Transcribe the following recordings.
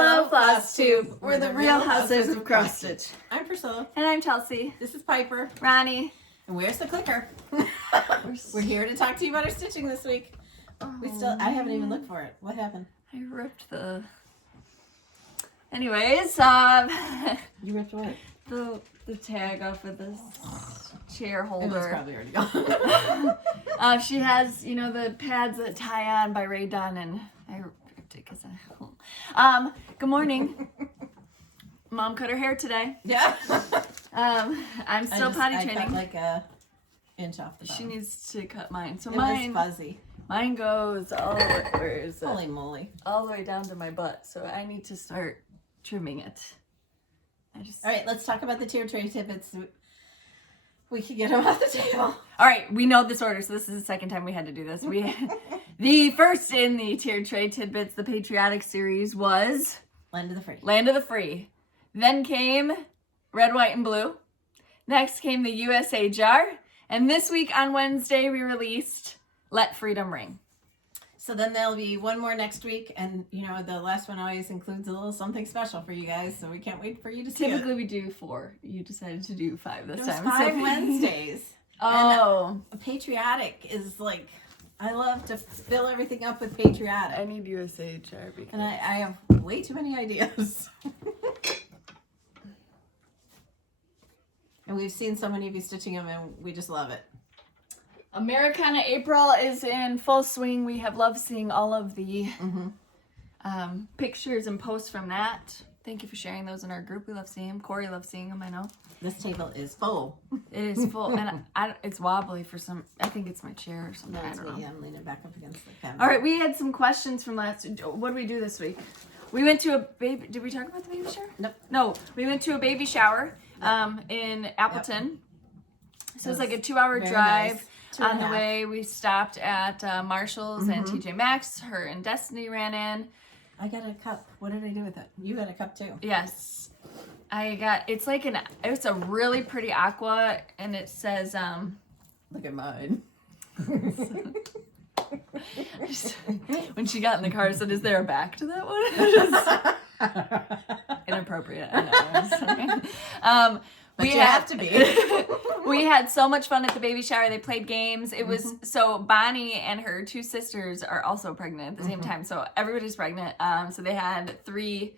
Hello, Flosstube. We're the real Housewives of Cross Stitch. I'm Priscilla. And I'm Chelsea. This is Piper. Ronnie. And where's the clicker? We're here to talk to you about our stitching this week. I haven't even looked for it. What happened? I ripped the... Anyways, You ripped what? the tag off of this chair holder. It was probably already gone. She has, you know, the pads that tie on by Ray Dunn, and I ripped it because good morning. Mom cut her hair today. Yeah. I'm still potty I training. cut like a inch off the bottom. She needs to cut mine. So it mine was fuzzy. Mine goes all the way, where is it? Holy moly. All the way down to my butt. So I need to start trimming it. All right, let's talk about the tier tray tidbits. We can get them off the table. All right, we know this order, so this is the second time we had to do this. The first in the tier tray tidbits, the Patriotic series, was Land of the Free. Land of the Free. Then came Red, White, and Blue. Next came the USA Jar. And this week on Wednesday, we released Let Freedom Ring. So then there'll be one more next week, and you know the last one always includes a little something special for you guys, so we can't wait for you to see Typically we do 4. You decided to do 5 this time. 5 Wednesdays. Oh. And Patriotic is like, I love to fill everything up with Patriotic. I need USA Jar because... And I have way too many ideas. And we've seen so many of you stitching them, and we just love it. Americana April is in full swing. We have loved seeing all of the pictures and posts from that. Thank you for sharing those in our group. We love seeing them. Corey loves seeing them, I know. This table is full. It is full. And it's wobbly for some... I think it's my chair or something. No, I don't know. I'm leaning back up against the cabinet. All right, we had some questions from last... What did we do this week? We went to a baby... Did we talk about the baby shower? Nope. No, we went to a baby shower in Appleton. Yep. So it was like a 2-hour drive. Nice. On the way, we stopped at Marshall's and TJ Maxx. Her and Destiny ran in. I got a cup. What did I do with it? You got a cup too. Yes. I got, it's a really pretty aqua, and it says, Look at mine. When she got in the car, I said, is there a back to that one? Inappropriate, I know. But you have to be. We had so much fun at the baby shower. They played games. It was so Bonnie and her 2 sisters are also pregnant at the same time. So everybody's pregnant. So they had 3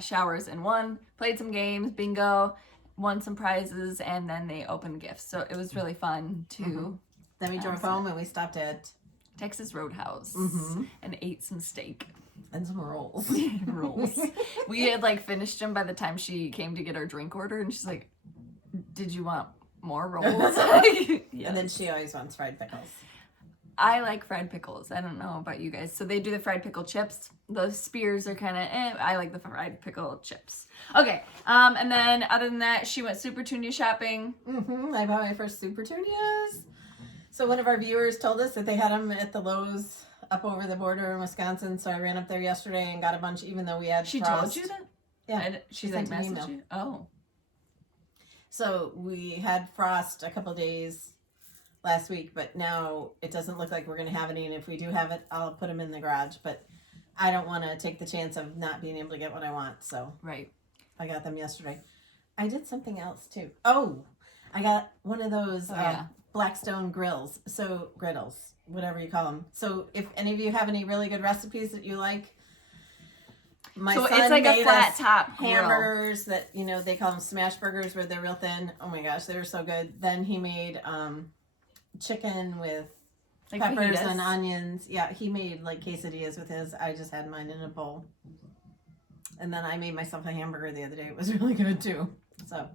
showers in one, played some games, bingo, won some prizes, and then they opened gifts. So it was really fun to. Then we drove home and we stopped at Texas Roadhouse and ate some steak. And some rolls. Rolls. We had finished them by the time she came to get our drink order, and she's like, did you want more rolls? Yes. And then she always wants fried pickles. I like fried pickles. I don't know about you guys. So they do the fried pickle chips. Those spears are kind of I like the fried pickle chips. Okay. And then other than that, she went Super Tunia shopping. I bought my first Super Tunias. So one of our viewers told us that they had them at the Lowe's up over the border in Wisconsin. So I ran up there yesterday and got a bunch, even though we had She frost. told you that? Yeah. She sent an messaged email. you? Oh. So we had frost a couple days last week, but now it doesn't look like we're going to have any. And if we do have it, I'll put them in the garage. But I don't want to take the chance of not being able to get what I want. So right. I got them yesterday. I did something else too. Oh, I got one of those Blackstone grills. So griddles, whatever you call them. So if any of you have any really good recipes that you like, my son it's like made a flat us top grill. Hamburgers that, you know, they call them smash burgers where they're real thin. Oh my gosh, they were so good. Then he made chicken with peppers fajitas. and onions. Yeah, he made quesadillas with his. I just had mine in a bowl. And then I made myself a hamburger the other day. It was really good too. So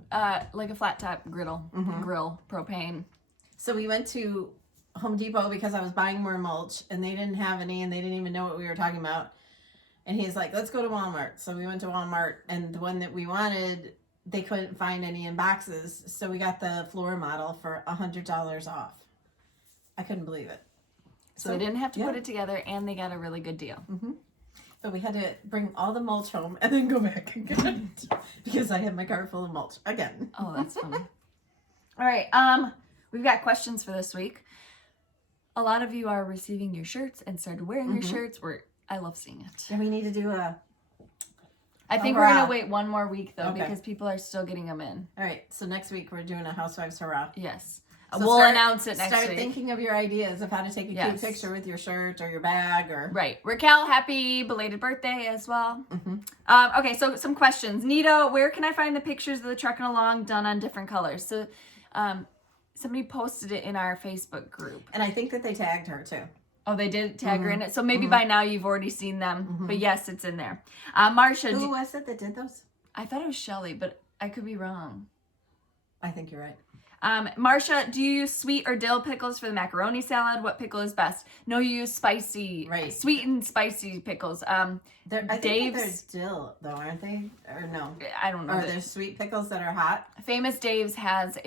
like a flat top grill, propane. So we went to Home Depot because I was buying more mulch, and they didn't have any, and they didn't even know what we were talking about. And he's like, let's go to Walmart. So we went to Walmart, and the one that we wanted, they couldn't find any in boxes. So we got the floor model for $100 off. I couldn't believe it. So they didn't have to put it together, and they got a really good deal. But we had to bring all the mulch home and then go back and get it because I had my car full of mulch again. Oh, that's funny. All right. We've got questions for this week. A lot of you are receiving your shirts and started wearing your shirts. I love seeing it. And we need to do a I think we're going to wait one more week, though, because people are still getting them in. All right. So next week we're doing a Housewives Hurrah. Yes. So we'll announce it next week. Start thinking of your ideas of how to take a cute picture with your shirt or your bag. Right. Raquel, happy belated birthday as well. Okay, so some questions. Nita, where can I find the pictures of the trucking along done on different colors? So somebody posted it in our Facebook group. And I think that they tagged her, too. Oh, they did tag her in it. So maybe by now you've already seen them. But yes, it's in there. Marcia. Who was it that did those? I thought it was Shelly, but I could be wrong. I think you're right. Marcia, do you use sweet or dill pickles for the macaroni salad? What pickle is best? No, you use spicy, sweet and spicy pickles. I think they're dill, though, aren't they? Or no? I don't know. Or they're sweet pickles that are hot? Famous Dave's has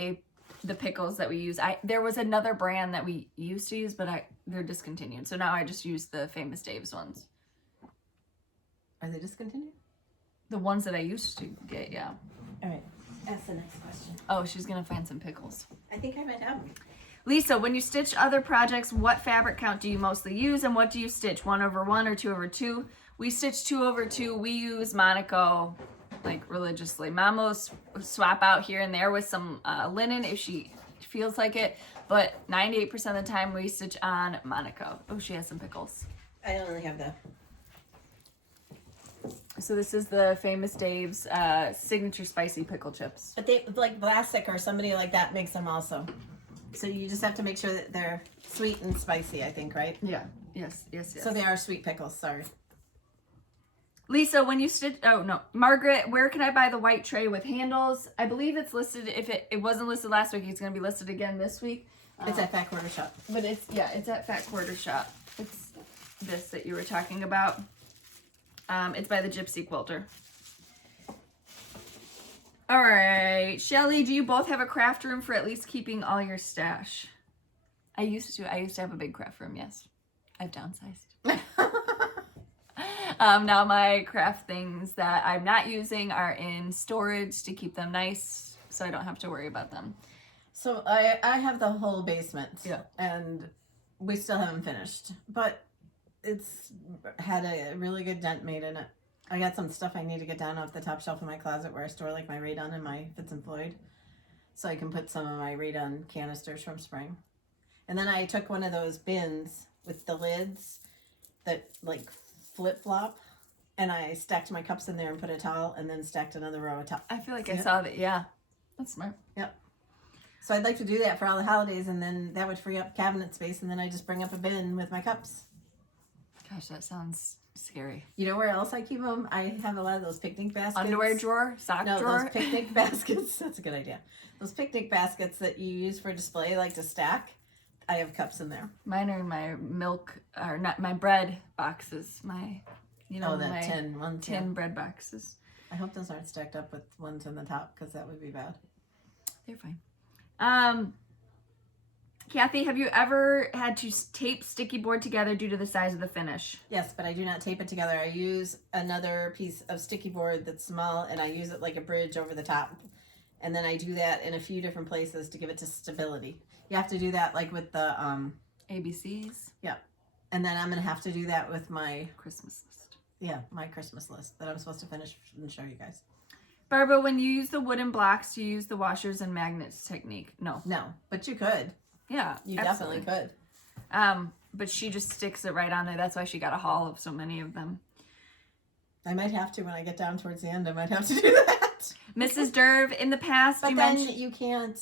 the pickles that we use. There was another brand that we used to use, but they're discontinued. So now I just use the Famous Dave's ones. Are they discontinued? The ones that I used to get, yeah. All right. That's the next question. Oh, she's going to find some pickles. I think I might have them. Lisa, when you stitch other projects, what fabric count do you mostly use, and what do you stitch, 1/1 or 2/2? We stitch 2/2. We use Monaco, like, religiously. Mom will swap out here and there with some linen if she feels like it, but 98% of the time we stitch on Monaco. Oh, she has some pickles. I only have the... So this is the Famous Dave's signature spicy pickle chips. But they, like Vlasic or somebody like that makes them also. So you just have to make sure that they're sweet and spicy, I think, right? Yeah. Yes. So they are sweet pickles, sorry. Lisa, when you stitch, oh no, Margaret, where can I buy the white tray with handles? I believe it's listed, if it wasn't listed last week, it's going to be listed again this week. It's at Fat Quarter Shop. But it's at Fat Quarter Shop. It's this that you were talking about. It's by the Gypsy Quilter. All right. Shelly, do you both have a craft room for at least keeping all your stash? I used to have a big craft room, yes. I've downsized. Now my craft things that I'm not using are in storage to keep them nice so I don't have to worry about them. So I have the whole basement. Yeah. And we still haven't finished. But it's had a really good dent made in it. I got some stuff I need to get down off the top shelf of my closet where I store like my Raydon and my Fitz and Floyd. So I can put some of my Raydon canisters from spring. And then I took one of those bins with the lids that like flip-flop. And I stacked my cups in there and put a towel and then stacked another row of towels. I feel like I saw that. Yeah. That's smart. Yep. So I'd like to do that for all the holidays and then that would free up cabinet space and then I just bring up a bin with my cups. Gosh, that sounds scary. You know where else I keep them? I have a lot of those picnic baskets. Underwear drawer? Sock drawer? No, those picnic baskets. That's a good idea. Those picnic baskets that you use for display, like to stack. I have cups in there. Mine are in my milk, or not my bread boxes. My, my tin ones. Tin bread boxes. I hope those aren't stacked up with ones in the top because that would be bad. They're fine. Kathy, have you ever had to tape sticky board together due to the size of the finish? Yes, but I do not tape it together. I use another piece of sticky board that's small, and I use it like a bridge over the top. And then I do that in a few different places to give it to stability. You have to do that like with the... ABCs? Yeah. And then I'm going to have to do that with my... Christmas list. Yeah, my Christmas list that I'm supposed to finish and show you guys. Barbara, when you use the wooden blocks, you use the washers and magnets technique. No, but you could. Yeah, you definitely could. But she just sticks it right on there. That's why she got a haul of so many of them. I might have to when I get down towards the end. I might have to do that. Mrs. Derv, in the past, but then you can't.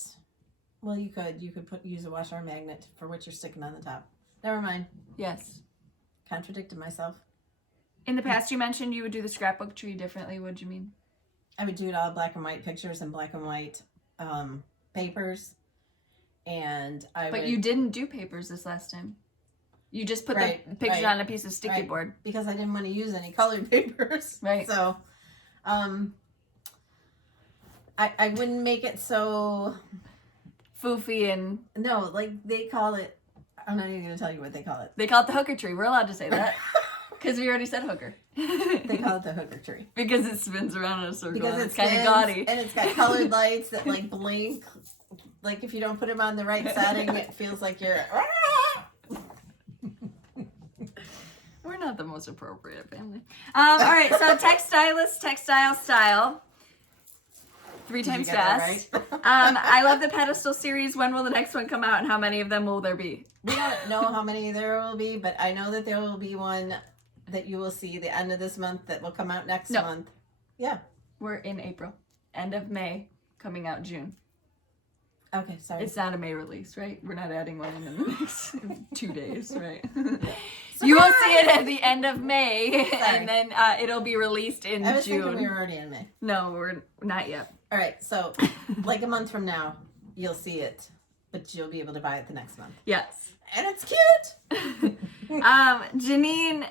Well, you could. You could use a washer magnet for what you're sticking on the top. Never mind. Yes. Contradicted myself. In the past, you mentioned you would do the scrapbook tree differently. What do you mean? I would do it all black and white pictures and black and white papers. But you didn't do papers this last time. You just put the picture on a piece of sticky board. Because I didn't want to use any colored papers. Right. So, I wouldn't make it so... foofy and... No, like they call it... I'm not even going to tell you what they call it. They call it the hooker tree. We're allowed to say that. Because we already said hooker. They call it the hooker tree. Because it spins around in a circle. Because it's kind of gaudy. And it's got colored lights that like blink. Like if you don't put them on the right setting, it feels like you're... We're not the most appropriate family. All right, so textile style. 3 times fast. Right? I love the pedestal series. When will the next one come out, and how many of them will there be? We don't know how many there will be, but I know that there will be one that you will see the end of this month that will come out next month. Yeah. We're in April. End of May, coming out June. Okay, sorry. It's not a May release, right? We're not adding one in the next 2 days, right? Yeah. You will see it at the end of May, Sorry. and then it'll be released in I was June. thinking we were already in May. No, we're not yet. All right, so like a month from now, you'll see it, but you'll be able to buy it the next month. Yes. And it's cute. Janine,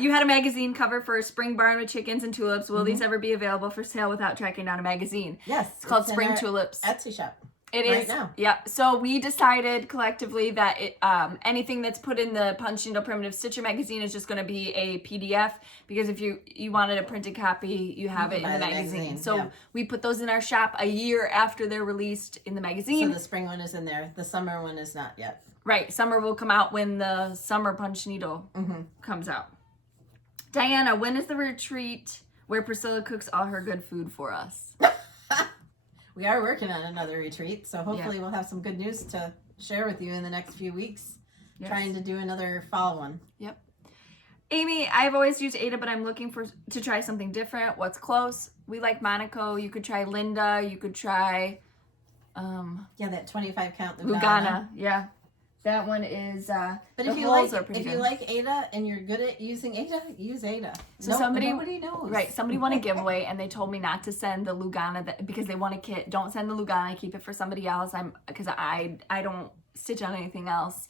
you had a magazine cover for a spring barn with chickens and tulips. Will these ever be available for sale without tracking down a magazine? Yes. It's called in Spring our Tulips. Etsy shop. It right is. now. Yeah. So we decided collectively that anything that's put in the Punch Needle Primitive Stitcher magazine is just going to be a PDF, because if you wanted a printed copy, you have it in the magazine. So we put those in our shop a year after they're released in the magazine. So the spring one is in there. The summer one is not yet. Right. Summer will come out when the summer Punch Needle comes out. Diana, when is the retreat where Priscilla cooks all her good food for us? We are working on another retreat, so hopefully we'll have some good news to share with you in the next few weeks. Yes. Trying to do another fall one. Yep. Amy, I've always used Ada, but I'm looking to try something different. What's close? We like Monaco. You could try Linda. You could try Yeah, that 25 count Lugana. Yeah. That one is but the if you holes like are pretty if good. you like Ada and you're good at using Ada, use Ada. So nobody knows. Right, somebody won a giveaway and they told me not to send the Lugana because they want a kit. Don't send the Lugana, keep it for somebody else. Because I don't stitch on anything else.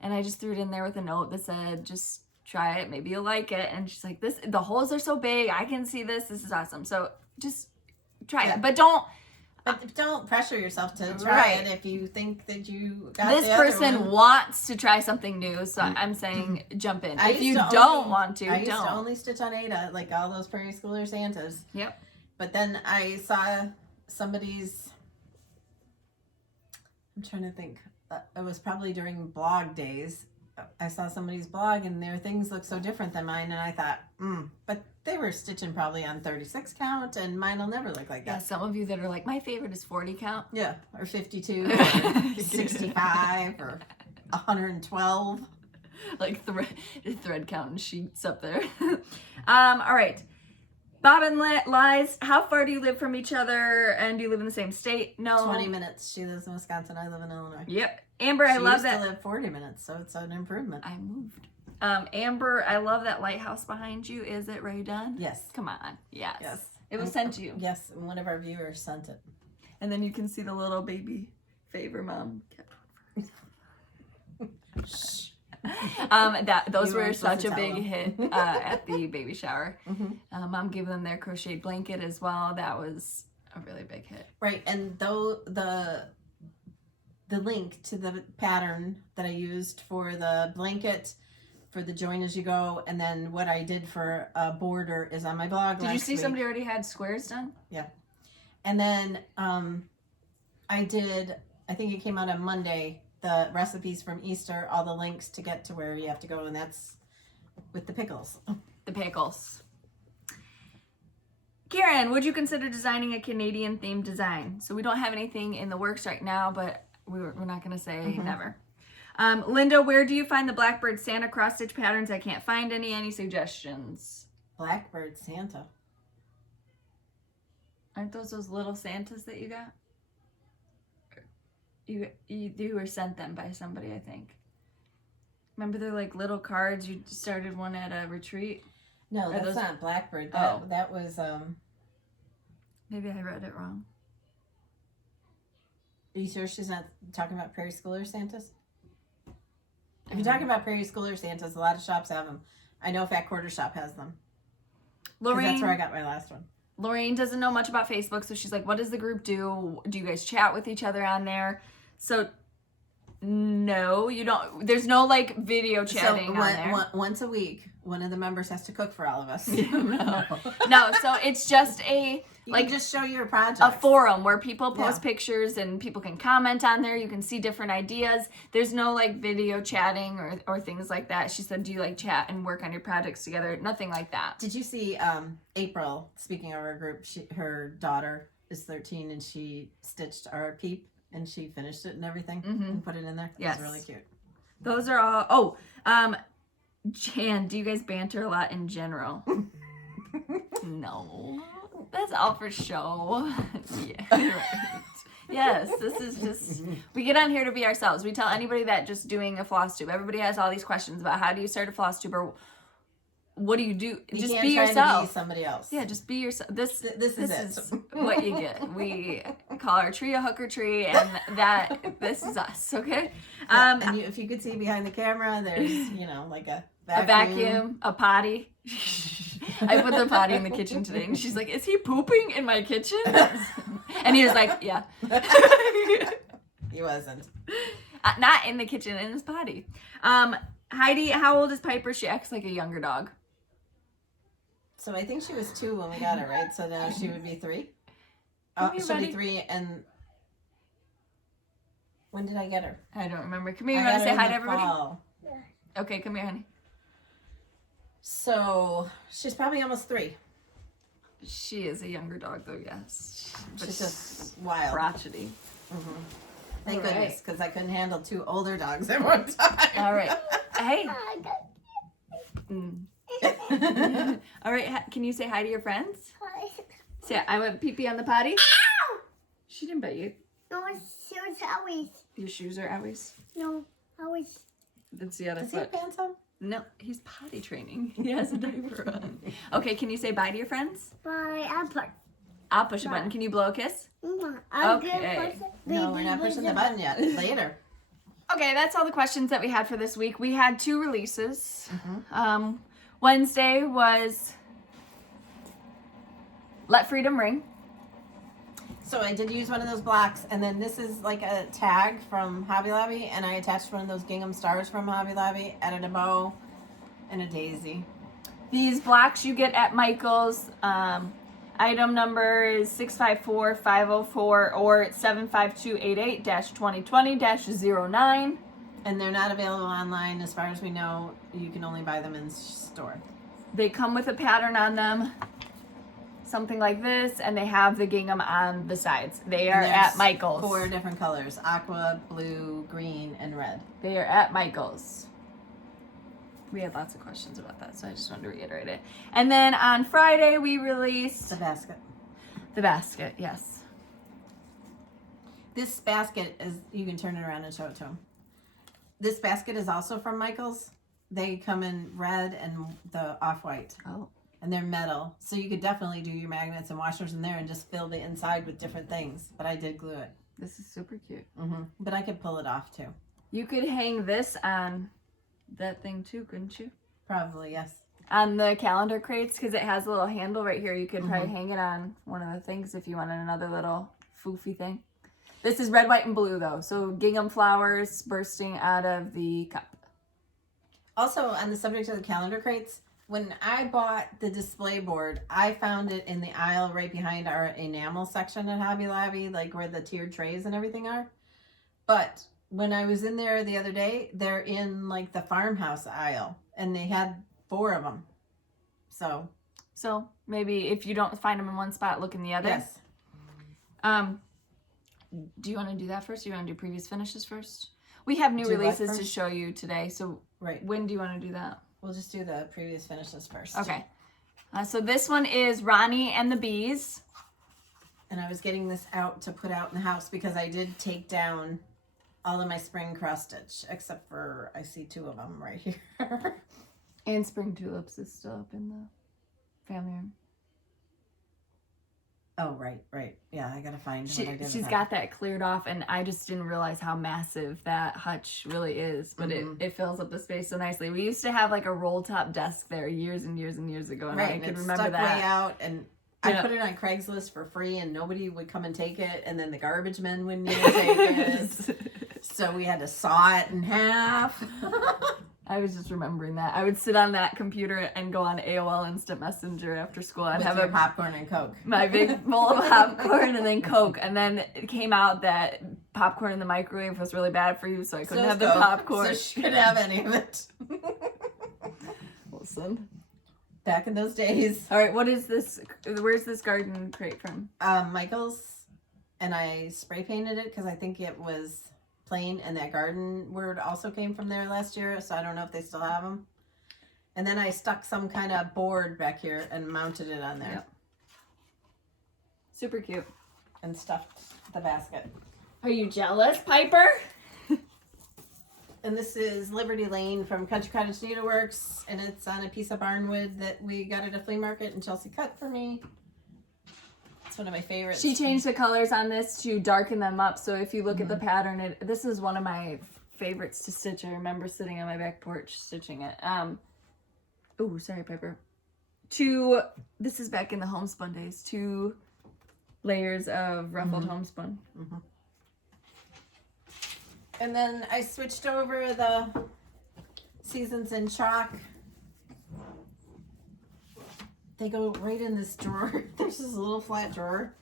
And I just threw it in there with a note that said, just try it, maybe you'll like it. And she's like, the holes are so big, I can see this is awesome. So just try it. But don't pressure yourself to try it if you think that you got this the other person one. wants to try something new, so I'm saying jump in. I If you used to don't only- want to, I used don't. to only stitch on Ada, like all those Prairie Schooler Santas. Yep. But then I saw somebody's, I'm trying to think, it was probably during blog days. I saw somebody's blog and their things look so different than mine, and I thought, but they were stitching probably on 36 count, and mine will never look like Yeah, that. some of you that are like, my favorite is 40 count. Yeah, or 52, or 65, or 112. Like thread counting sheets up there. All right. Bob and Lies, how far do you live from each other, and do you live in the same state? No. 20 minutes. She lives in Wisconsin. I live in Illinois. Yep. Amber, I love that. She used to live 40 minutes, so it's an improvement. I moved. Amber, I love that lighthouse behind you. Is it Ray done? Yes. Come on. Yes. Yes. It was sent to you. Yes, and one of our viewers sent it. And then you can see the little baby favor mom kept Shh. Those You were weren't supposed such to a tell big them. hit at the baby shower. Mhm. Mom gave them their crochet blanket as well. That was a really big hit. Right, and though the link to the pattern that I used for the blanket, for the join as you go, and then what I did for a border is on my blog. Did you see somebody already had squares done? Yeah. And then I did, I think it came out on Monday, the recipes from Easter, all the links to get to where you have to go, and that's with the pickles. The pickles. Karen, would you consider designing a Canadian themed design? So we don't have anything in the works right now, but we're not going to say never. Linda, where do you find the Blackbird Santa cross stitch patterns? I can't find any. Any suggestions? Blackbird Santa. Aren't those little Santas that you got? You were sent them by somebody, I think. Remember they're like little cards? You started one at a retreat? No, Are that's those- not Blackbird. Oh. That was, Maybe I read it wrong. are you sure she's not talking about Prairie Schooler Santas? If you're talking about Prairie Schooler Santas, a lot of shops have them. I know Fat Quarter Shop has them. 'Cause that's where I got my last one. Lorraine doesn't know much about Facebook, so she's like, what does the group do? Do you guys chat with each other on there? So, no, you don't. There's no, like, video chatting on there. Once a week, one of the members has to cook for all of us. No, so it's just a You can just show your project. A forum where people post pictures and people can comment on there. You can see different ideas. There's no like video chatting or things like that. She said, do you like chat and work on your projects together? Nothing like that. Did you see April, speaking of our group, her daughter is 13 and she stitched our peep and she finished it and everything and put it in there? Yes. It was really cute. Those are all, Jan, do you guys banter a lot in general? No. That's all for show. Yeah, right. Yes, this is just, we get on here to be ourselves. We tell anybody that just doing a floss tube. Everybody has all these questions about how do you start a floss tube or what do you do? You just can't be try yourself. To be somebody else. Yeah, just be yourself. This is what you get. We call our tree a hooker tree, and this is us. Okay. And if you could see behind the camera, there's like a vacuum, a potty. I put the potty in the kitchen today, and she's like, "Is he pooping in my kitchen?" And he was like, "Yeah." He wasn't. Not in the kitchen, in his potty. Heidi, how old is Piper? She acts like a younger dog. So I think she was 2 when we got her, right? So now she would be 3. She'll be 3, and when did I get her? I don't remember. Come here, you want to say hi to everybody? Fall. Okay, come here, honey. So she's probably almost 3. She is a younger dog, though. Yes, she's just wild, crotchety. Thank goodness, because I couldn't handle 2 older dogs at one time. All right. Hey. All right. Can you say hi to your friends? Hi. Say, I went pee-pee on the potty. Ow! She didn't bite you. No, shoes always. Your shoes are always. No, always. That's the other Is foot. he a Bantam? No, he's potty training. He has a diaper on. Okay, can you say bye to your friends? Bye. I'll push a button. Can you blow a kiss? Okay. No, we're not pushing the button yet. Later. Okay, that's all the questions that we had for this week. We had 2 releases. Wednesday was Let Freedom Ring. So I did use one of those blocks, and then this is like a tag from Hobby Lobby, and I attached one of those gingham stars from Hobby Lobby, added a bow, and a daisy. These blocks you get at Michael's. Item number is 654504 or 75288-2020-09. And they're not available online. As far as we know, you can only buy them in store. They come with a pattern on them, something like this, and they have the gingham on the sides. They are at Michael's. 4 different colors: aqua, blue, green, and red. They are at Michael's. We had lots of questions about that, so I just wanted to reiterate it. And then on Friday, we released... The basket. The basket, yes. This basket is... You can turn it around and show it to them. This basket is also from Michael's. They come in red and the off-white. Oh. And they're metal. So you could definitely do your magnets and washers in there and just fill the inside with different things. But I did glue it. This is super cute. But I could pull it off, too. You could hang this on... that thing too, couldn't you? Probably, yes. On the calendar crates, because it has a little handle right here. You could probably hang it on one of the things if you wanted another little foofy thing. This is red, white, and blue, though. So gingham flowers bursting out of the cup. Also, on the subject of the calendar crates, when I bought the display board, I found it in the aisle right behind our enamel section at Hobby Lobby, like where the tiered trays and everything are. But... when I was in there the other day, they're in like the farmhouse aisle, and they had 4 of them. So maybe if you don't find them in one spot, look in the other. Yes. Do you want to do that first? Do you want to do previous finishes first? We have new releases to show you today. So when do you want to do that? We'll just do the previous finishes first. Okay. So this one is Ronnie and the Bees. And I was getting this out to put out in the house because I did take down all of my spring cross stitch, except for I see 2 of them right here. And Spring Tulips is still up in the family room. Oh, right. Yeah, I gotta find what I did. She's got that cleared off, and I just didn't realize how massive that hutch really is, but it fills up the space so nicely. We used to have like a roll top desk there years and years and years ago, and I could remember that. Way out, and I put it on Craigslist for free, and nobody would come and take it, and then the garbage men wouldn't even take it. So we had to saw it in half. I was just remembering that. I would sit on that computer and go on AOL Instant Messenger after school. I'd have your popcorn and Coke. my big bowl of popcorn and then Coke. And then it came out that popcorn in the microwave was really bad for you, so I couldn't have the Coke, popcorn. So she couldn't have any of it. Listen. Back in those days. All right, what is this? Where's this garden crate from? Michael's, and I spray painted it because I think it was plain, and that garden word also came from there last year, so I don't know if they still have them. And then I stuck some kind of board back here and mounted it on there. Yep. Super cute. And stuffed the basket. Are you jealous, Piper? And this is Liberty Lane from Country Cottage Needleworks, and it's on a piece of barnwood that we got at a flea market and Chelsea cut for me. It's one of my favorites. She changed the colors on this to darken them up, so if you look at the pattern, this is one of my favorites to stitch. I remember sitting on my back porch stitching it. Oh, sorry, Piper. This is back in the homespun days, 2 layers of ruffled homespun. Mm-hmm. And then I switched over the Seasons in Chalk. They go right in this drawer. There's this little flat drawer.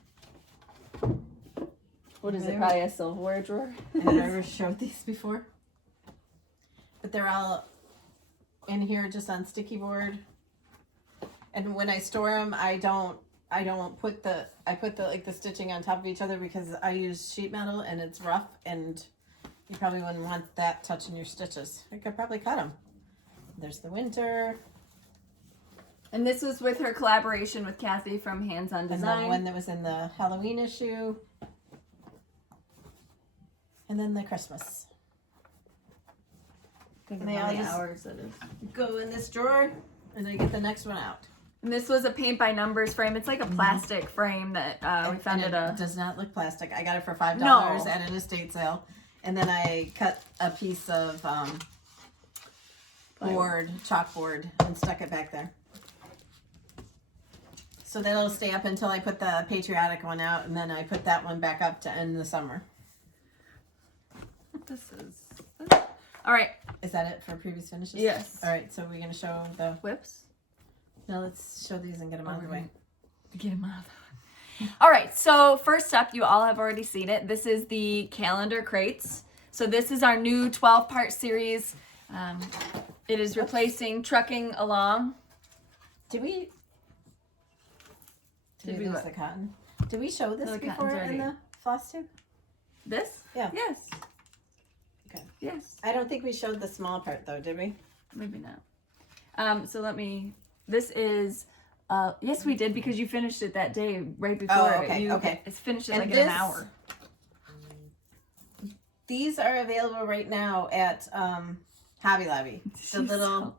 What is it? Probably a silverware drawer. I've never showed these before. But they're all in here just on sticky board. And when I store them, I put the like the stitching on top of each other because I use sheet metal and it's rough, and you probably wouldn't want that touching your stitches. I could probably cut them. There's the winter. And this was with her collaboration with Kathy from Hands On Design. And then one that was in the Halloween issue. And then the Christmas. Think And of they how all many just hours it is. go in this drawer, and I get the next one out. And this was a paint by numbers frame. It's like a plastic frame that we found and at it does not look plastic. I got it for $5 No. at an estate sale. And then I cut a piece of chalkboard, and stuck it back there. So that'll stay up until I put the Patriotic one out, and then I put that one back up to end the summer. This is... All right. Is that it for previous finishes? Yes. All right, so we're going to show the... Whips. No, let's show these and get them out of the way. Get them out of the way. All right, so first up, you all have already seen it. This is the calendar crates. So this is our new 12-part series. It is replacing Trucking Along. Did we lose what? the cotton? Did we show this No, the before cotton's in already- the Flosstube? This? Yeah. Yes. Okay. Yes. I don't think we showed the small part though, did we? Maybe not. So this is, yes we did because you finished it that day right before. Oh, okay, okay. It's finished it And like in this- an hour. These are available right now at Hobby Lobby. The little,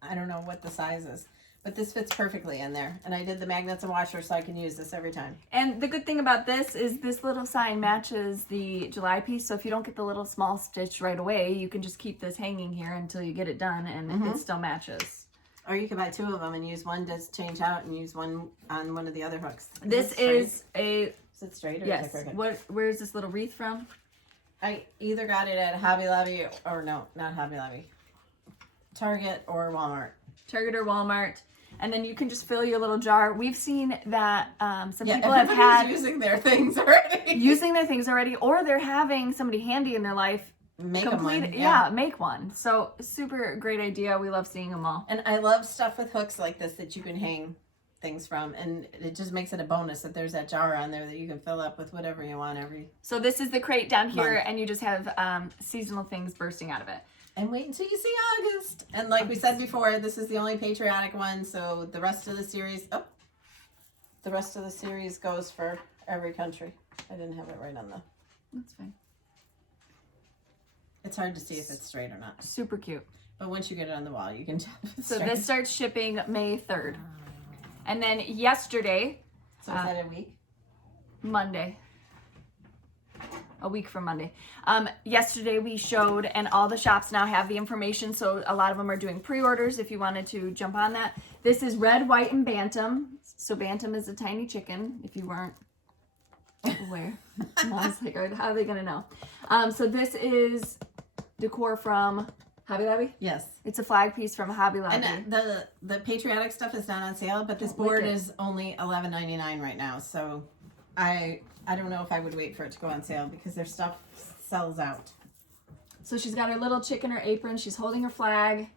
I don't know what the size is, but this fits perfectly in there. And I did the magnets and washers so I can use this every time. And the good thing about this is this little sign matches the July piece. So if you don't get the little small stitch right away, you can just keep this hanging here until you get it done and it still matches. Or you could buy 2 of them and use one to change out and use one on one of the other hooks. This is a, Is it straight or yes. is it crooked? Where's this little wreath from? I either got it at Hobby Lobby or no, not Hobby Lobby. Target or Walmart. Target or Walmart. And then you can just fill your little jar. We've seen that some Yeah, people have everybody's had using their things already. using their things already, or they're having somebody handy in their life Make them one. Yeah, make one. So super great idea. We love seeing them all. And I love stuff with hooks like this that you can hang things from, and it just makes it a bonus that there's that jar on there that you can fill up with whatever you want every. So this is the crate down here, Month. and you just have seasonal things bursting out of it. And wait until you see August. And like we said before, this is the only Patriotic one, so the rest of the series, goes for every country. I didn't have it right on the. That's fine. It's hard to see if it's straight or not. Super cute. But once you get it on the wall, you can tell if it's So straight. this starts shipping May 3rd. And then yesterday, So is that a week? Monday. A week from Monday. Yesterday we showed, and all the shops now have the information, so a lot of them are doing pre-orders if you wanted to jump on that. This is red, white, and Bantam. So Bantam is a tiny chicken, if you weren't aware. I was like, how are they going to know? So this is decor from Hobby Lobby? Yes. It's a flag piece from Hobby Lobby. And the Patriotic stuff is not on sale, but this board is only $11.99 right now. So I don't know if I would wait for it to go on sale because their stuff sells out. So she's got her little chick in her apron. She's holding her flag.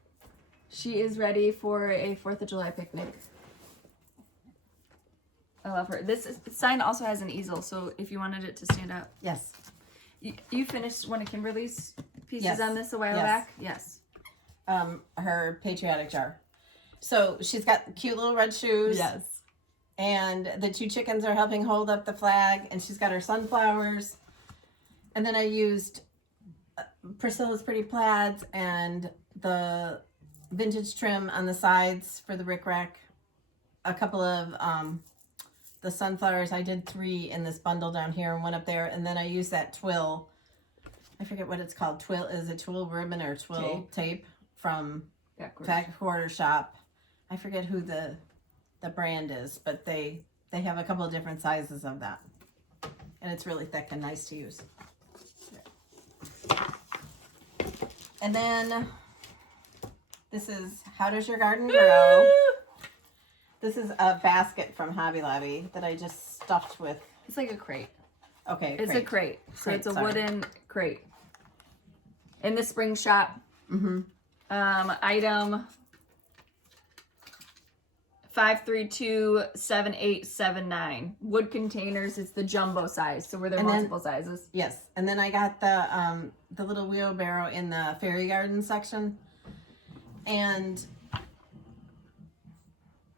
She is ready for a 4th of July picnic. I love her. This sign also has an easel, so if you wanted it to stand out. Yes. You finished one of Kimberly's pieces Yes. on this a while Yes. back? Yes. Her patriotic jar. So she's got cute little red shoes. Yes. And the 2 chickens are helping hold up the flag, and she's got her sunflowers. And then I used Priscilla's pretty plaids and the vintage trim on the sides for the rickrack. A couple of the sunflowers. I did 3 in this bundle down here and 1 up there. And then I used that twill. I forget what it's called. Twill is it twill ribbon or twill tape from Back Quarter Shop. I forget who the brand is, but they have a couple of different sizes of that, and it's really thick and nice to use. And then this is How Does Your Garden Grow? This is a basket from Hobby Lobby that I just stuffed with. It's like a crate. Okay, it's a crate. So it's a wooden crate. In the spring shop. Mm-hmm. Item 5327879. Wood containers. It's the jumbo size. So were there multiple sizes? Yes. And then I got the little wheelbarrow in the fairy garden section. And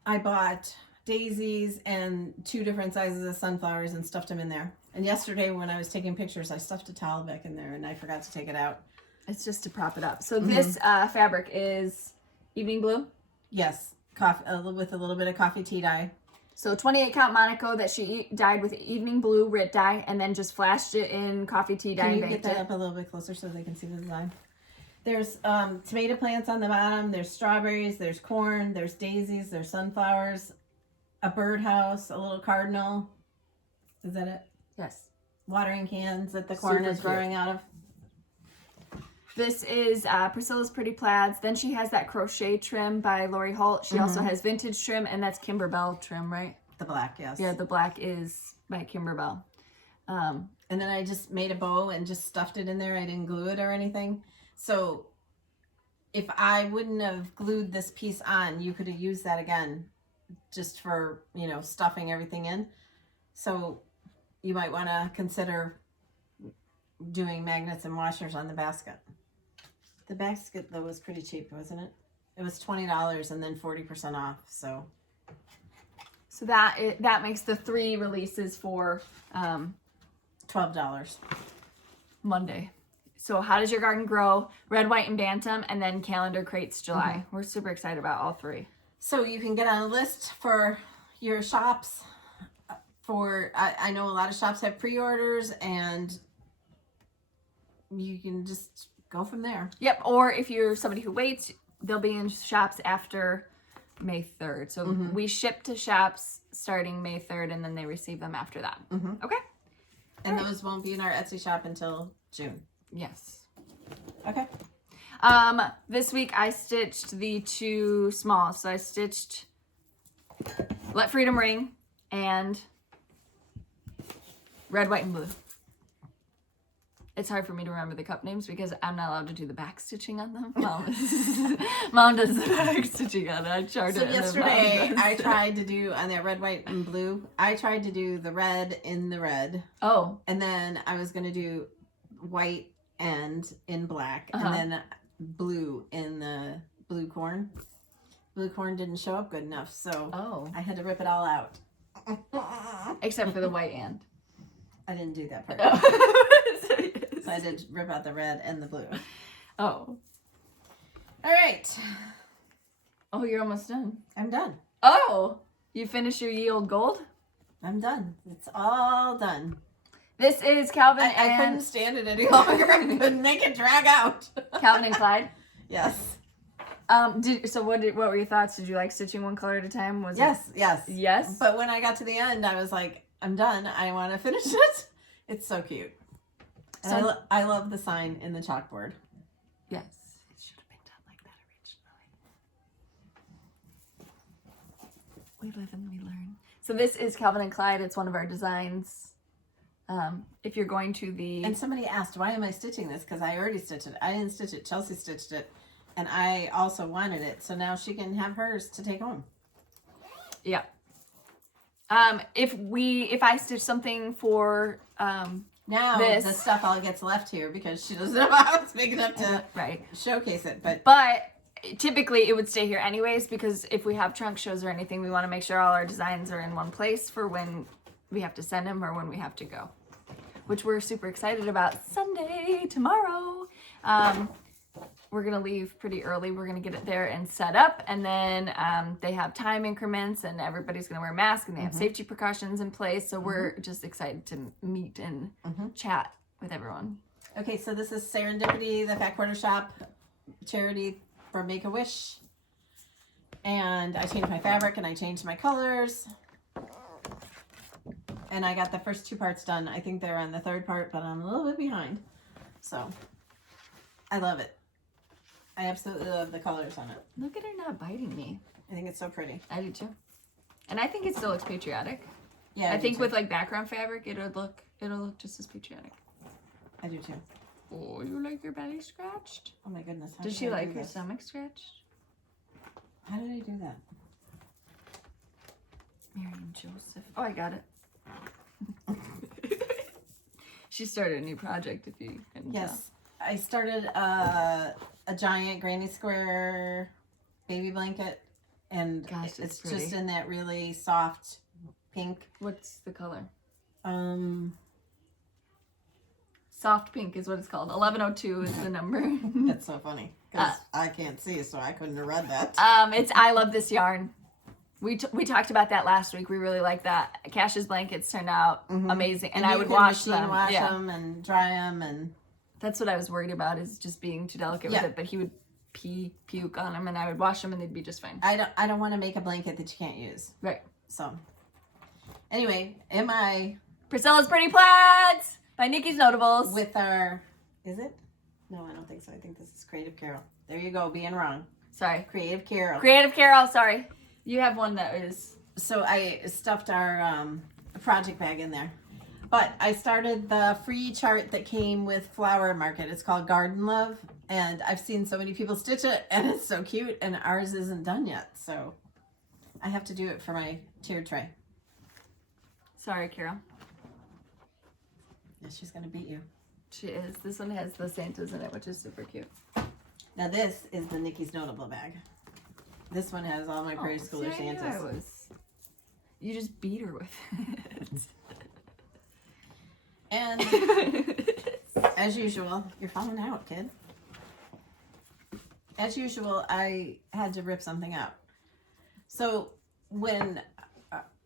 I bought daisies and 2 different sizes of sunflowers and stuffed them in there. And yesterday when I was taking pictures, I stuffed a towel back in there and I forgot to take it out. It's just to prop it up. So this fabric is evening blue? Yes. Coffee, with a little bit of coffee tea dye. So 28 count Monaco that she dyed with evening blue Rit dye and then just flashed it in coffee tea dye and baked it. Can you get that up a little bit closer so they can see the design? There's tomato plants on the bottom. There's strawberries. There's corn. There's daisies. There's sunflowers. A birdhouse. A little cardinal. Is that it? Yes. Watering cans that the corn is growing out of. This is Priscilla's Pretty Plaids. Then she has that crochet trim by Lori Holt. She also has vintage trim, and that's Kimberbell trim, right? The black, yes. Yeah, the black is by Kimberbell. And then I just made a bow and just stuffed it in there. I didn't glue it or anything. So if I wouldn't have glued this piece on, you could have used that again just for, stuffing everything in. So you might want to consider doing magnets and washers on the basket. The basket, though, was pretty cheap, wasn't it? It was $20 and then 40% off, so that makes the 3 releases for $12. Monday. So How Does Your Garden Grow, Red, White, and Bantam, and then Calendar Crates July. We're super excited about all 3. So you can get on a list for your shops. I know a lot of shops have pre-orders, and you can just go from there. Yep, or if you're somebody who waits, they'll be in shops after May 3rd. So we ship to shops starting May 3rd, and then they receive them after that. Okay? And those won't be in our Etsy shop until June. Yes. Okay. This week I stitched the 2 smalls. So I stitched Let Freedom Ring and Red, White, and Blue. It's hard for me to remember the cup names because I'm not allowed to do the back stitching on them. Mom does the back stitching on it. I charted it. So yesterday I tried to do on that red, white, and blue. I tried to do the red in the red. Oh. And then I was going to do white and in black. And then blue in the blue corn. Blue corn didn't show up good enough. So I had to rip it all out. Except for the white and. I didn't do that part. So I did rip out the red and the blue. Oh. All right. Oh, you're almost done. I'm done. Oh. You finished your Ye Old Gold? I'm done. It's all done. This is Calvin I couldn't stand it any longer. I couldn't make it drag out. Calvin and Clyde? Yes. What were your thoughts? Did you like stitching one color at a time? Yes. But when I got to the end, I was like, I'm done. I want to finish it. It's so cute. And I love the sign in the chalkboard. Yes. It should have We live and we learn. So this is Calvin and Clyde. It's one of our designs. If you're going to the... And somebody asked, why am I stitching this? Because I already stitched it. I didn't stitch it. Chelsea stitched it. And I also wanted it. So now she can have hers to take home. Yeah. If I stitch something for now this, the stuff all gets left here because she doesn't have a house big enough to right showcase it. But typically it would stay here anyways, because if we have trunk shows or anything, we want to make sure all our designs are in one place for when we have to send them or when we have to go, which we're super excited about. Sunday, tomorrow. We're going to leave pretty early. We're going to get it there and set up. And then they have time increments and everybody's going to wear masks and they have safety precautions in place. So we're just excited to meet and chat with everyone. Okay, so this is Serendipity, the Fat Quarter Shop charity for Make-A-Wish. And I changed my fabric and I changed my colors. And I got the first 2 parts done. I think they're on the 3rd part, but I'm a little bit behind. So I love it. I absolutely love the colors on it. Look at her not biting me. I think it's so pretty. I do too. And I think it still looks patriotic. Yeah, I think with like background fabric, it'll look just as patriotic. I do too. Oh, you like your belly scratched? Oh my goodness. Does she like her stomach scratched? How did I do that? Miriam Joseph. Oh, I got it. She started a new project, if you couldn't tell. Yes. I started a giant granny square baby blanket, and Gosh, it's pretty. just in that really soft pink. What's the color? Soft pink is what it's called. 1102 is the number. That's so funny because I can't see, so I couldn't have read that. It's I love this yarn. We talked about that last week. We really like that. Cash's blankets turned out amazing, and I would wash them. Wash them and dry them, and that's what I was worried about, is just being too delicate with it. But he would puke on them, and I would wash them, and they'd be just fine. I don't want to make a blanket that you can't use. Right. So anyway, Priscilla's Pretty Plaids by Nikki's Notables. With our, is it? No, I don't think so. I think this is Creative Carol. There you go, being wrong. Sorry. Creative Carol. Creative Carol, sorry. You have one that is... So I stuffed our project bag in there. But I started the free chart that came with Flower Market. It's called Garden Love. And I've seen so many people stitch it, and it's so cute. And ours isn't done yet. So I have to do it for my tier tray. Sorry, Carol. Yeah, she's going to beat you. She is. This one has the Santas in it, which is super cute. Now this is the Nikki's Notable bag. This one has all my Prairie Schooler Santas. You just beat her with it. And as usual, you're falling out, kid. As usual, I had to rip something out. So when,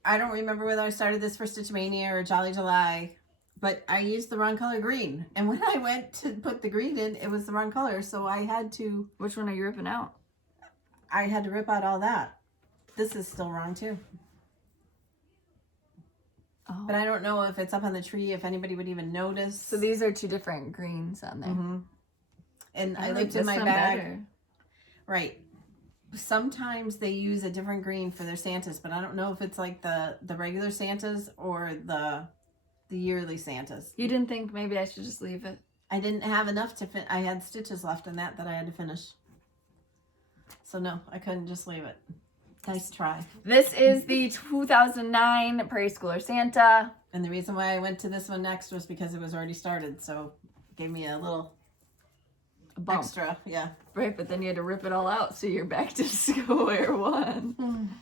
I don't remember whether I started this for Stitchmania or Jolly July, but I used the wrong color green. And when I went to put the green in, it was the wrong color. So I had to... Which one are you ripping out? I had to rip out all that. This is still wrong too. Oh. But I don't know if it's up on the tree, if anybody would even notice. So these are 2 different greens on there. And I like looked in this my one bag. better. Right. Sometimes they use a different green for their Santas, but I don't know if it's like the regular Santas or the yearly Santas. You didn't think maybe I should just leave it? I didn't have enough to I had stitches left in that I had to finish. So no, I couldn't just leave it. Nice try. This is the 2009 Prairie Schooler Santa. And the reason why I went to this one next was because it was already started. So it gave me a little bump. Extra. Yeah. Right, but then you had to rip it all out, so you're back to square one.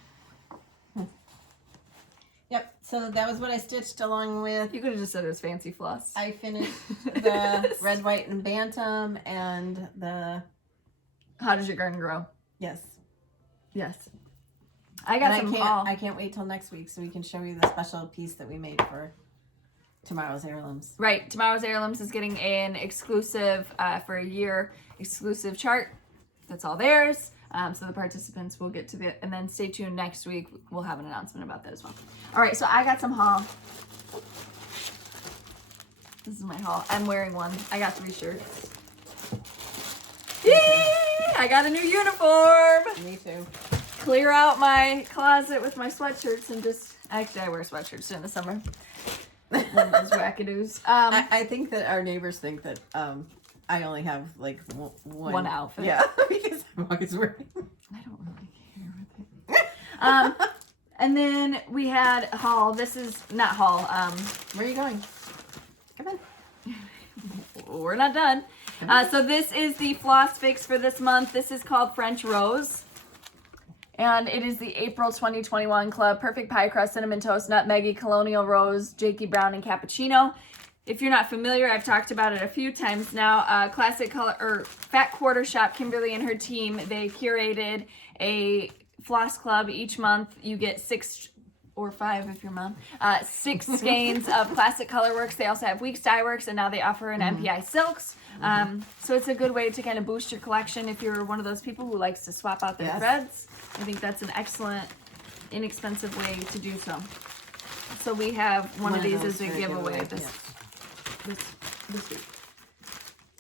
Yep. So that was what I stitched along with. You could have just said it was fancy floss. I finished the red, white, and Bantam and the... How does your garden grow? Yes. Yes. I got some haul. I can't wait till next week so we can show you the special piece that we made for tomorrow's heirlooms. Right. Tomorrow's heirlooms is getting an exclusive, for a year, exclusive chart. That's all theirs. So the participants will get to the, and then stay tuned next week. We'll have an announcement about that as well. All right. So I got some haul. This is my haul. I'm wearing one. I got 3 shirts. Yay! I got a new uniform. Me too. clear out my closet with my sweatshirts and just, actually I wear sweatshirts during the summer. One of those wackadoos. I think that our neighbors think that I only have like one outfit. Yeah, because I'm always wearing. I don't really care with it. And then we had haul. This is not haul. Where are you going? Come in. We're not done. So this is the floss fix for this month. This is called French Rose. And it is the April 2021 Club. Perfect pie crust, cinnamon toast, nutmeggy, colonial rose, Jakey brown, and cappuccino. If you're not familiar, I've talked about it a few times now. Classic Color or Fat Quarter Shop, Kimberly and her team, they curated a floss club each month. You get 6 or 5 if you're mom. 6 skeins of classic colorworks. They also have Weeks dye works, and now they offer an MPI silks. So it's a good way to kind of boost your collection if you're one of those people who likes to swap out their threads. I think that's an excellent, inexpensive way to do so. So we have one of these as a giveaway this week.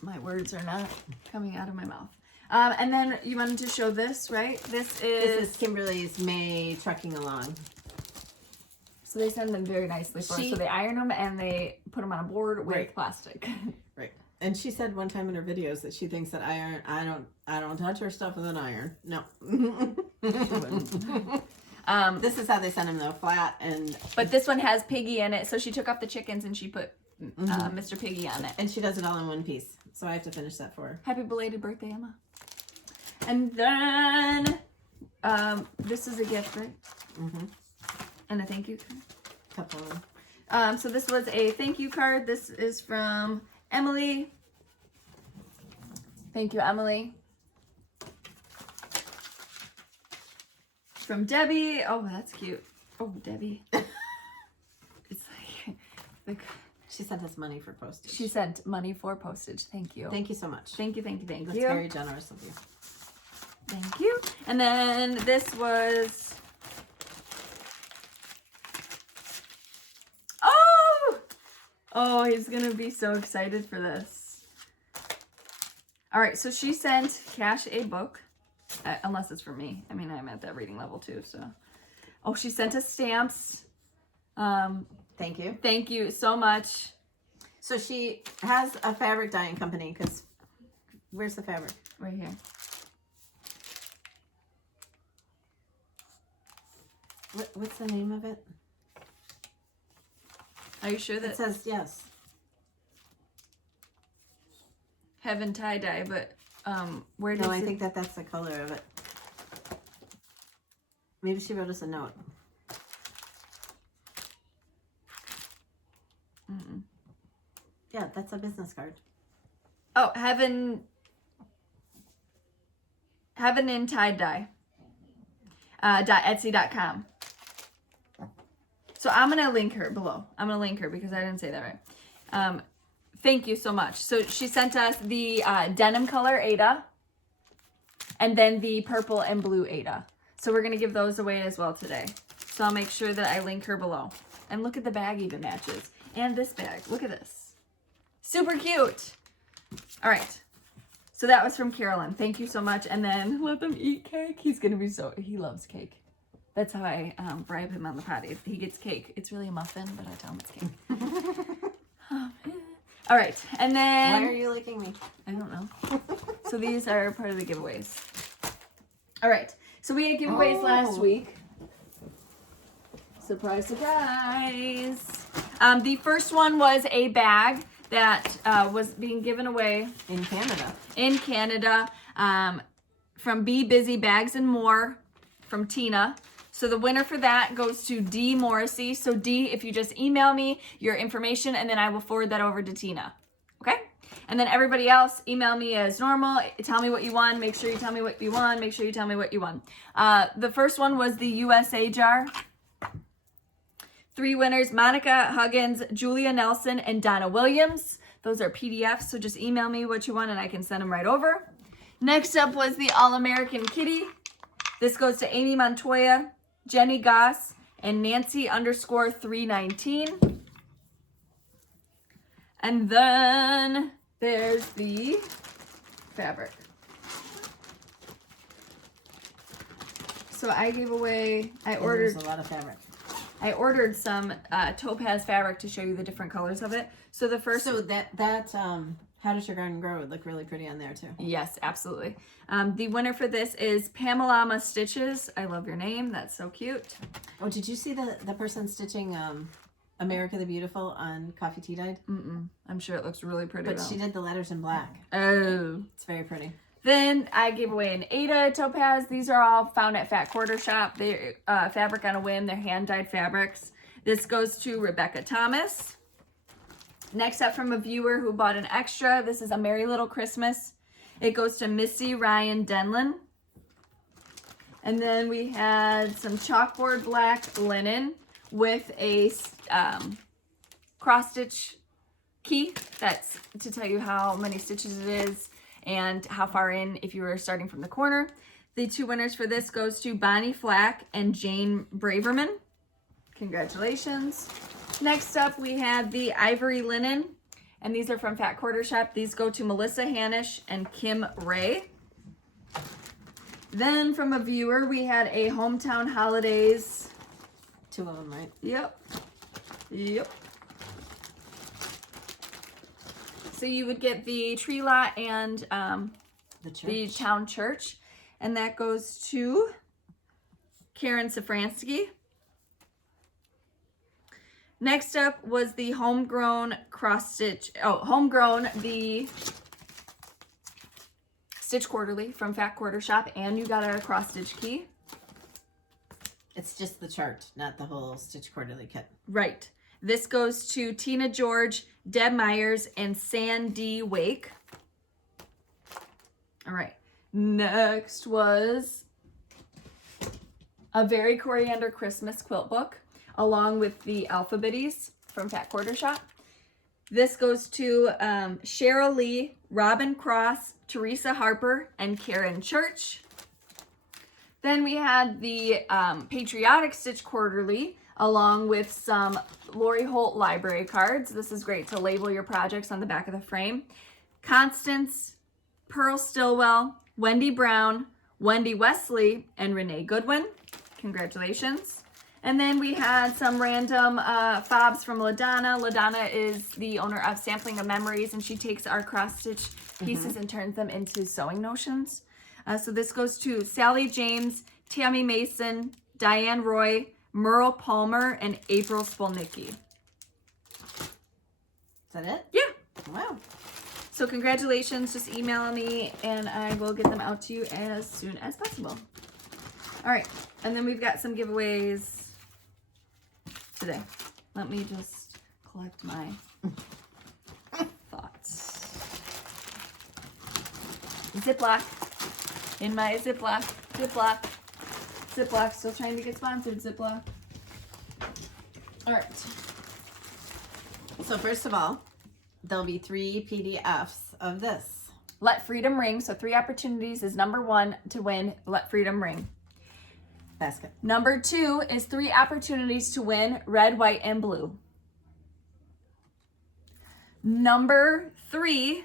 My words are not coming out of my mouth. And then you wanted to show this, right? This is Kimberly's May Trucking Along. So they send them very nicely for us. So they iron them and they put them on a board with plastic. Right. And she said one time in her videos that she thinks that I don't touch her stuff with an iron. No. This is how they send them though, flat and. But this one has Piggy in it, so she took off the chickens and she put Mr. Piggy on it. And she does it all in one piece, so I have to finish that for her. Happy belated birthday, Emma. And then this is a gift, right? And a thank you card. Couple of them. So this was a thank you card. This is from Emily. Thank you, Emily. From Debbie. Oh, that's cute. Oh, Debbie. It's like she sent us money for postage. She sent money for postage. Thank you. Thank you so much. Thank you, thank you, thank you. That's very generous of you. Thank you. And then this was... Oh, he's going to be so excited for this. All right, so she sent Cash a book, unless it's for me. I mean, I'm at that reading level too, so. Oh, she sent us stamps. Thank you. Thank you so much. So she has a fabric dyeing company, because where's the fabric? Right here. What's the name of it? Are you sure that it says yes? Heaven tie-dye, but where does No, I think that's the color of it. Maybe she wrote us a note. Yeah, that's a business card. Oh, Heaven in tie-dye. Etsy.com. So I'm going to link her below. I'm going to link her because I didn't say that right. Thank you so much. So she sent us the denim color Ada and then the purple and blue Ada. So we're going to give those away as well today. So I'll make sure that I link her below. And look at the bag even matches. And this bag. Look at this. Super cute. All right. So that was from Carolyn. Thank you so much. And then let them eat cake. He's going to be he loves cake. That's how I bribe him on the potty. If he gets cake, it's really a muffin, but I tell him it's cake. All right, and then... Why are you licking me? I don't know. So these are part of the giveaways. All right, so we had giveaways last week. Surprise, surprise. The first one was a bag that was being given away. In Canada. In Canada, from Be Busy Bags and More, from Tina. So the winner for that goes to D Morrissey. So D, if you just email me your information and then I will forward that over to Tina. Okay? And then everybody else, email me as normal. Tell me what you won. Make sure you tell me what you won. Make sure you tell me what you won. The first one was the USA jar. 3 winners, Monica Huggins, Julia Nelson, and Donna Williams. Those are PDFs, so just email me what you want and I can send them right over. Next up was the All-American Kitty. This goes to Amy Montoya, Jenny Goss, and Nancy_319. And then there's the fabric. So I gave away, There's a lot of fabric. I ordered some topaz fabric to show you the different colors of it. So the first... So that How Does Your Garden Grow would look really pretty on there too. Yes, absolutely. The winner for this is Pamelama Stitches. I love your name. That's so cute. Oh, did you see the person stitching America the Beautiful on Coffee Tea Dyed? I'm sure it looks really pretty. But though. she did the letters in black. Oh. It's very pretty. Then I gave away an Ada topaz. These are all found at Fat Quarter Shop. They're fabric on a whim. They're hand-dyed fabrics. This goes to Rebecca Thomas. Next up from a viewer who bought an extra. This is A Merry Little Christmas. It goes to Missy Ryan Denlin. And then we had some chalkboard black linen with a cross-stitch key. That's to tell you how many stitches it is and how far in if you were starting from the corner. The two winners for this goes to Bonnie Flack and Jane Braverman. Congratulations. Next up, we have the Ivory Linen, and these are from Fat Quarter Shop. These go to Melissa Hanish and Kim Ray. Then from a viewer, we had a Hometown Holidays. 2 of them, right? Yep. So you would get the tree lot and the town church, and that goes to Karen Safransky. Next up was the Homegrown Homegrown, the Stitch Quarterly from Fat Quarter Shop, and you got a cross stitch key. It's just the chart, not the whole Stitch Quarterly kit. Right. This goes to Tina George, Deb Myers, and Sandy Wake. All right. Next was a Very Coriander Christmas quilt book, along with the Alphabetties from Fat Quarter Shop. This goes to Cheryl Lee, Robin Cross, Teresa Harper, and Karen Church. Then we had the Patriotic Stitch Quarterly, along with some Lori Holt library cards. This is great to label your projects on the back of the frame. Constance, Pearl Stillwell, Wendy Brown, Wendy Wesley, and Renee Goodwin. Congratulations. And then we had some random fobs from LaDonna. LaDonna is the owner of Sampling of Memories, and she takes our cross-stitch pieces and turns them into sewing notions. So this goes to Sally James, Tammy Mason, Diane Roy, Merle Palmer, and April Spolnicki. Is that it? Yeah. Wow. So congratulations. Just email me, and I will get them out to you as soon as possible. All right. And then we've got some giveaways today. Let me just collect my thoughts. Ziploc. In my Ziploc. Ziploc. Still trying to get sponsored, Ziploc. All right. So first of all, there'll be 3 PDFs of this. Let Freedom Ring. So 3 opportunities is number 1 to win Let Freedom Ring. Basket. Number 2 is 3 opportunities to win red, white, and blue. Number 3,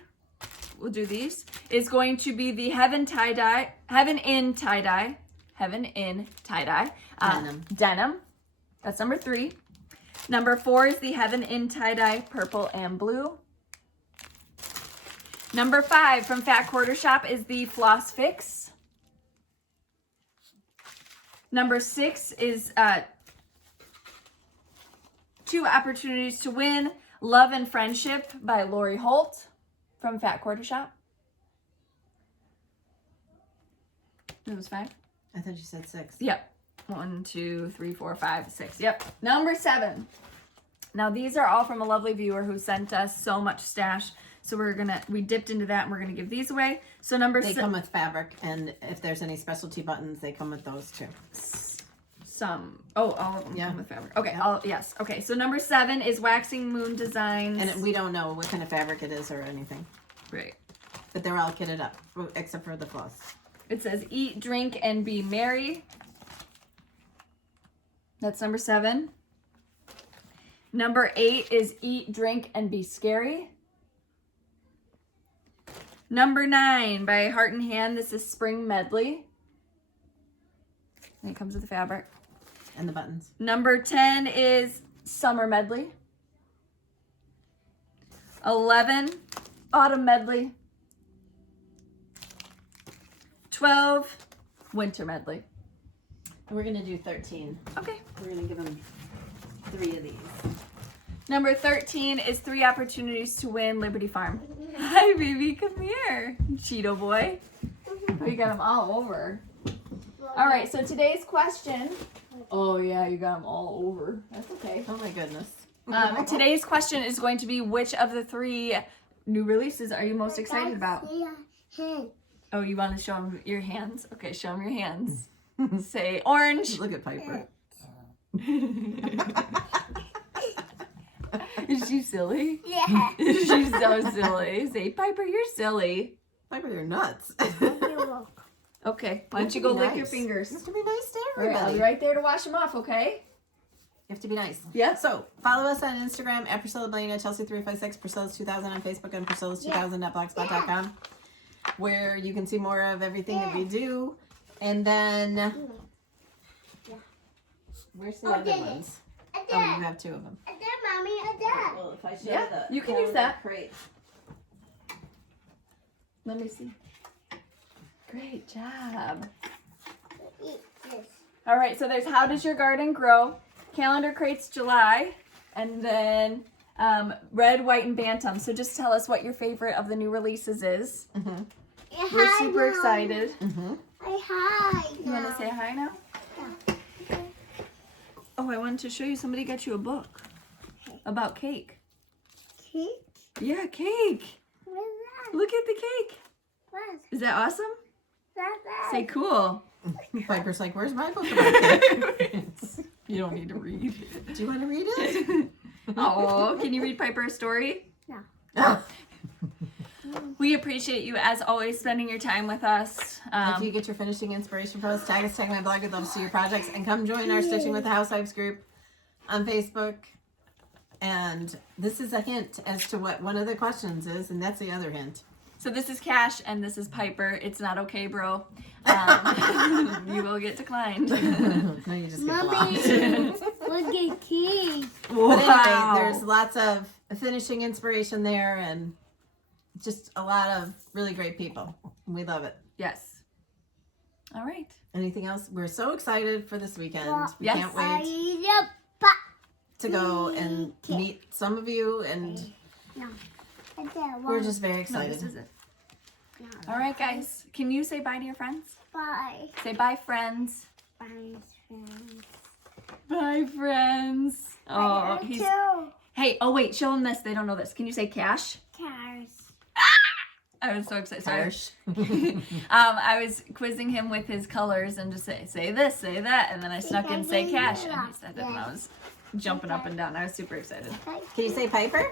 we'll do these, is going to be the Heaven in tie-dye denim. That's number 3. Number 4 is the Heaven in tie-dye purple and blue. Number 5 from Fat Quarter Shop is the Floss Fix. Number 6 is 2 opportunities to win Love and Friendship by Lori Holt from Fat Quarter Shop. That was 5? I thought you said 6. Yep. 1, 2, 3, 4, 5, 6. Yep. Number 7. Now these are all from a lovely viewer who sent us so much stash. So we dipped into that and we're gonna give these away. So They come with fabric, and if there's any specialty buttons, they come with those too. All of them come with fabric. Okay, yes. Okay, so number 7 is Waxing Moon Designs. And we don't know what kind of fabric it is or anything. Right. But they're all kitted up, except for the floss. It says Eat, Drink, and Be Merry. That's number 7. Number 8 is Eat, Drink, and Be Scary. Number 9 by Heart and Hand. This is Spring Medley. And it comes with the fabric. And the buttons. Number 10 is Summer Medley. 11, Autumn Medley. 12, Winter Medley. And we're going to do 13. Okay. We're going to give them 3 of these. Number 13 is 3 opportunities to win Liberty Farm. Hi, baby. Come here. Cheeto boy. Oh, you got them all over. All right, so today's question. Oh, yeah, you got them all over. That's okay. Oh, my goodness. Today's question is going to be, which of the 3 new releases are you most excited about? Oh, you want to show them your hands? Okay, show them your hands. Say orange. Look at Piper. Is she silly? Yeah. She's so silly. Say, Piper, you're silly. Piper, you're nuts. Okay, why don't you go lick your nice. fingers? You have to be nice to All right, everybody. I'll be right there to wash them off, okay? You have to be nice. Yeah. So, follow us on Instagram at Priscilla Blaine, Chelsea356, Priscilla's2000 on Facebook, and Priscilla's2000.blogspot.com, where you can see more of everything that we do. And then, where's the other ones? Oh, you have 2 of them. Mommy, Well, if I show Yeah, you can use that. crate. Let me see. Great job. eat this. All right, so there's How Does Your Garden Grow? Calendar Crates July, and then Red, White, and Bantam. So just tell us what your favorite of the new releases is. We're super excited. Hi. You want to say hi now? Yeah. Oh, I wanted to show you. Somebody got you a book about cake. Cake? Yeah, cake. What's that? Look at the cake. What's Is that awesome? that? Say cool. Piper's like, where's my book about cake? You don't need to read. Do you want to read it? Oh, can you read Piper a story? No. Oh. We appreciate you, as always, spending your time with us. If you get your finishing inspiration post, tag us, tag my blog. We'd love to see your projects. And come join our Stitching with the Housewives group on Facebook. And this is a hint as to what one of the questions is, and that's the other hint. So this is Cash, and this is Piper. It's not okay, bro. You will get declined. No, you just get Mommy, blocked. look at cake. But anyway, there's lots of finishing inspiration there and just a lot of really great people. We love it. Yes. All right. Anything else? We're so excited for this weekend. We Yes. can't wait to go and meet some of you, and we're just very No, excited. this is it. All right, guys. Can you say bye to your friends? Bye. Say bye, friends. Bye, friends. Bye, friends. Oh, he's... Hey, oh, wait. Show them this. They don't know this. Can you say Cash? Cars. I was so excited. Sorry. Harsh. I was quizzing him with his colors and just say this, say that, and then I snuck in say Cash, and he said it, and I was jumping up and down. I was super excited. Can you say Piper?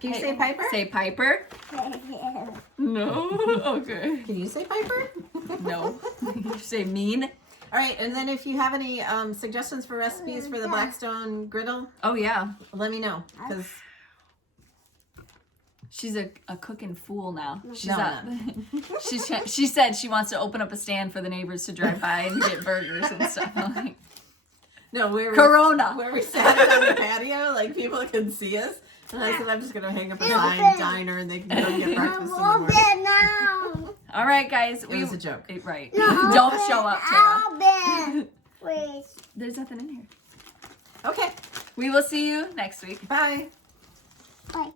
Can you say Piper? Say Piper. No. Okay. Can you say Piper? No. You say mean. All right, and then if you have any suggestions for recipes for the Blackstone griddle, Oh yeah. let me know, because She's a cooking fool now. She's No, out. She said she wants to open up a stand for the neighbors to drive by and get burgers and stuff. I'm like, no, Corona. where we sat on the patio, like people can see us. And I said, I'm just gonna hang up a sign, diner, and they can go and get breakfast in the morning. now. All right, guys. It was a joke. Right. Don't show up, Tara. Open. Please. There's nothing in here. Okay, We will see you next week. bye. Bye.